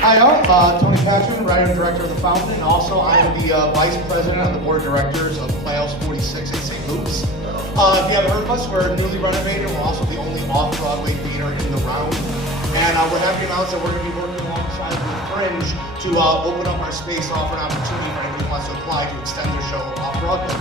Hi all, Tony Patron, writer and director of The Fountain, and also I am the vice president of the board of directors of Playhouse 46 in St. Luke's. If you haven't heard of us, we're newly renovated. We're also the only off-Broadway theater in the round. And we're happy to announce that we're going to be working alongside with Fringe to open up our space, offer an opportunity for anyone who wants to apply to extend their show off-Broadway.